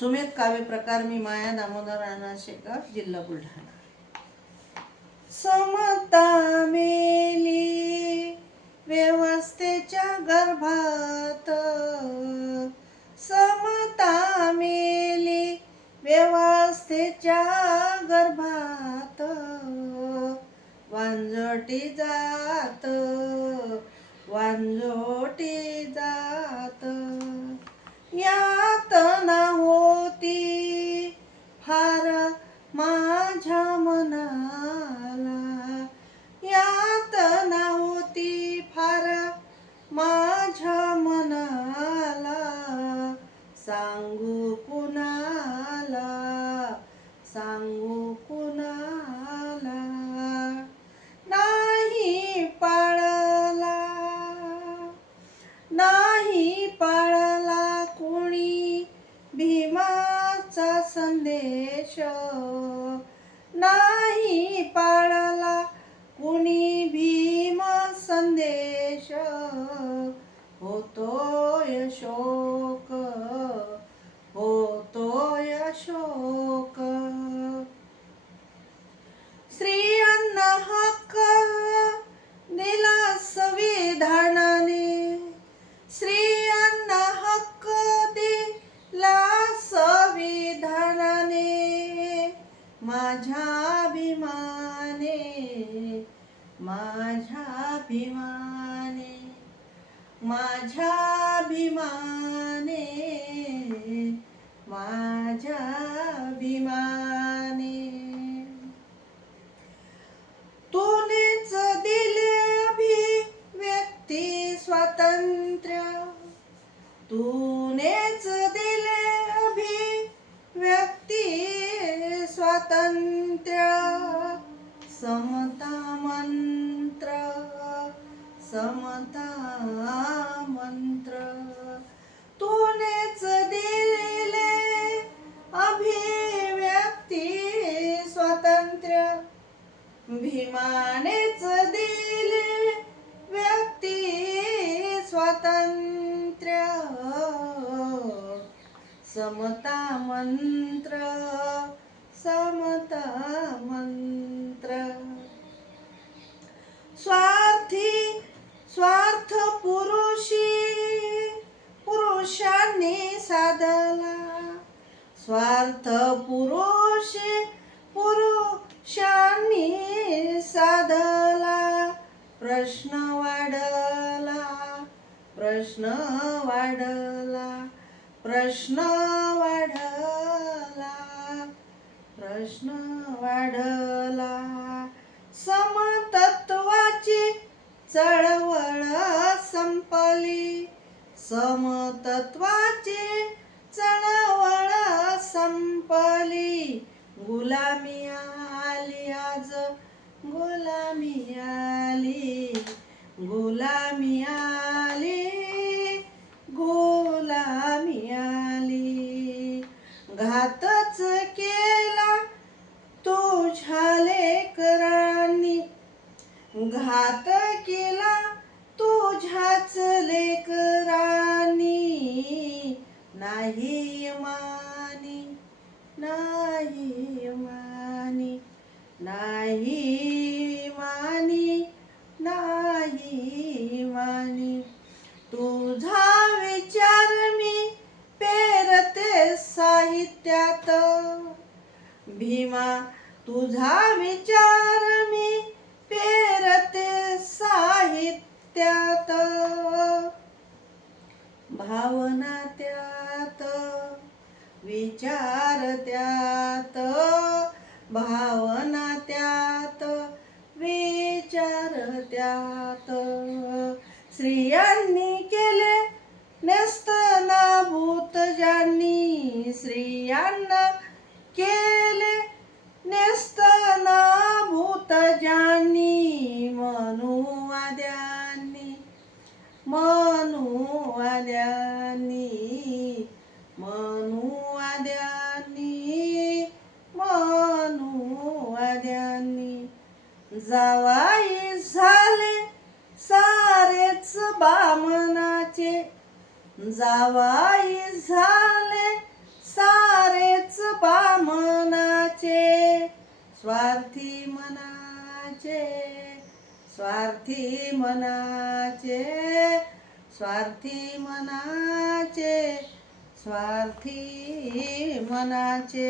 सुमित काव्य प्रकार मी माया दामोदर राणा शेखर जिल्हा बुलढाणा. समता मेली व्यवस्थेच्या गर्भात. समता मेली व्यवस्थेच्या गर्भात. वांजोटी जात वांजोटी संदेश नाही पाळला कुणी भीम संदेश होतो यशो माझ्याभिमाने अभिमाने माझ्या माझ्याभिमाने. माझ्या अभिमाने माझ्या अभिमाने तूनेच दिले अभिव्यक्ती स्वातंत्र्य. तूनेच दिले अभिव्यक्ती स्वातंत्र्य. समता मंत्र। समता मंत्र। तूनेच दिले अभिव्यक्ती स्वातंत्र्य। भीमानेच दिले व्यक्ती स्वातंत्र्य। समता मंत्र। समता मंत्र. स्वार्थी स्वार्थ पुरुषी पुरुषांनी साधला. स्वार्थ पुरुषी पुरुषांनी साधला. प्रश्न वाढला प्रश्न वाढला प्रश्न वाढला. प्रश्न वाढला. समतत्वाची चळवळ संपली. समतत्वाची चळवळ संपली. गुलामी आली आज. गुलामी आली. गुलामी आली. गुलामी आली. घातच केला घात केला तुझ्याच लेकरानी. नाही मानी नाही मानी नाही मानी नाही मानी. तुझा विचार मी पेरते साहित्यात. भीमा तुझा विचार मी पेरते साहित्यात. भावना त्यात विचार त्यात भावना त्यात विचार त्यात. स्त्रियांनी केले नसत नाभूत ज्यांनी स्त्रियांना केले मनुवाद्यानी जावाई झाले सारेच बामनाचे. जावाई झाले सारेच बामनाचे. स्वार्थी मनाचे स्वार्थी मनाचे. स्वार्थी मनाचे स्वार्थी मनाचे.